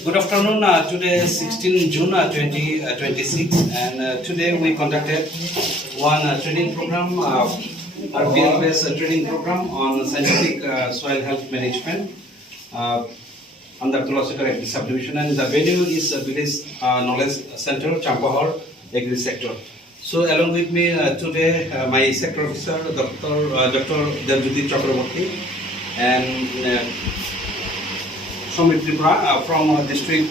Good afternoon. Today is 16 June 2026, and today we conducted one training program, RPL-based training program on scientific soil health management under Tulasakar Agri Subdivision, and the venue is Village Knowledge Center, Champahar Agri Sector. So, along with me today, my sector officer, Dr. Devjyoti Chakraborty, and Somit Tripura from District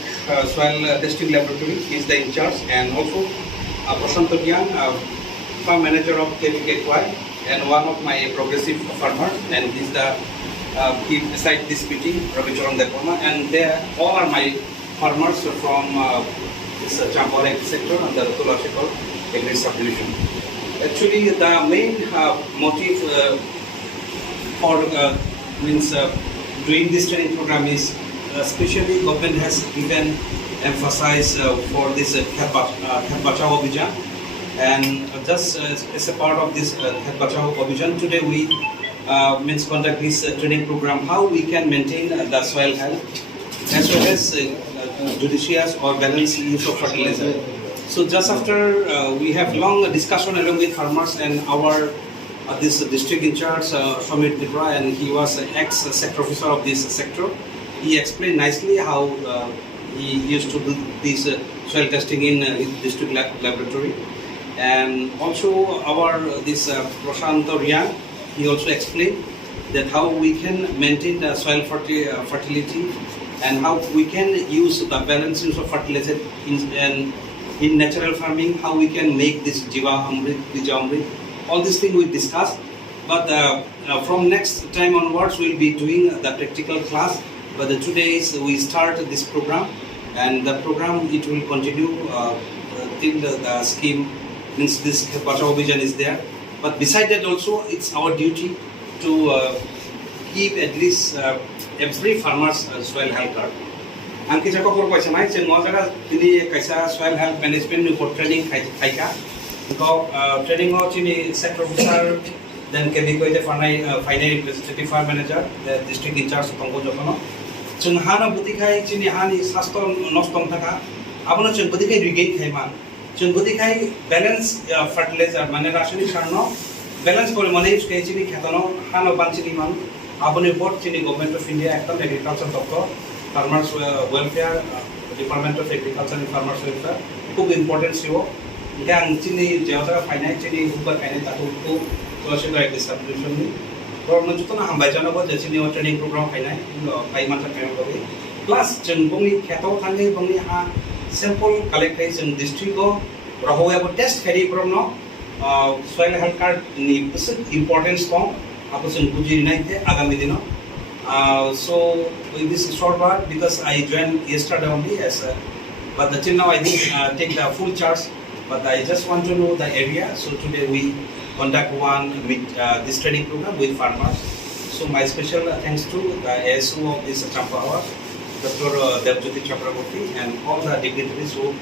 Soil Testing Laboratory is the in charge, and also Prashanto Gyan, farm manager of KVKY, and one of my progressive farmers, and he's the beside this meeting, Ravi Charan Deparma, and they all are my farmers from this Champahar Agri sector and the Tulasakar Agri Subdivision. Actually, the main motive for doing this training program is especially government has given emphasis for this Khet Bachao Abhijan, and just as a part of this Khet Bachao Abhijan, today we conduct this training program how we can maintain the soil health as well as judicious or balanced use of fertilizer. So just after we have long discussion along with farmers and our this district in charge, Somit Tripura, and he was an ex-sector officer of this sector. He explained nicely how he used to do this soil testing in district laboratory, and also our this Prashanto Riyan, he also explained that how we can maintain the soil fertility and how we can use the balanced use of fertilizer in natural farming, how we can make this Jiva Amrit, Bija Amrit. All these things we discussed, but from next time onwards we'll be doing the practical class. But today we start this program, and the program it will continue till the scheme means this Khet Bachao Abhijan is there. But beside that also it's our duty to keep at least every farmer's soil health card. Angki jaka por paisa mai cheng mo jaga tini kaisa soil health management for training khaika. Ko training ho chini sector officer, then KVKY the final representative farm manager, the district in charge Tonggo Jokono. Chung hana butikai chini hani sasto nostom thaka. Abono chung butikai regain khaiman. Chung butikai balance fertilizer mane rasani sarno balance kore mane use kai chini khetono hana banchini man. Abono report chini government of India ektam agriculture doctor, farmers welfare, Department of Agriculture and Farmers Welfare khub important siyo. Yang chini jawata finance chini hubbar finance tatu ko Tulasakar Agri Subdivision ni program juto na hambai jana bo chini training program finance pai mata kaya kobe plus cheng bongi kheto thangai bongi ha sample collect kai cheng district ko raho abo test khari program no soil health card ni importance ko apo cheng buji nai the agami dino. So with this short word, because I joined yesterday only as but till now I didn't take the full charge. But I just want to know the area. So today we conduct one with this training program with farmers. So my special thanks to the ASO of this Champahar, Dr. Devjyoti Chakraborty, and all the dignitaries who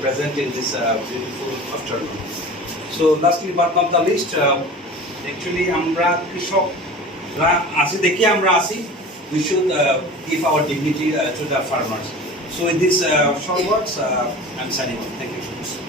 present in this beautiful afternoon. So lastly but not the least, actually Amra Krishok Asi Deki Amra Asi, we should give our dignity to the farmers. So in these short words, I'm signing off. Thank you.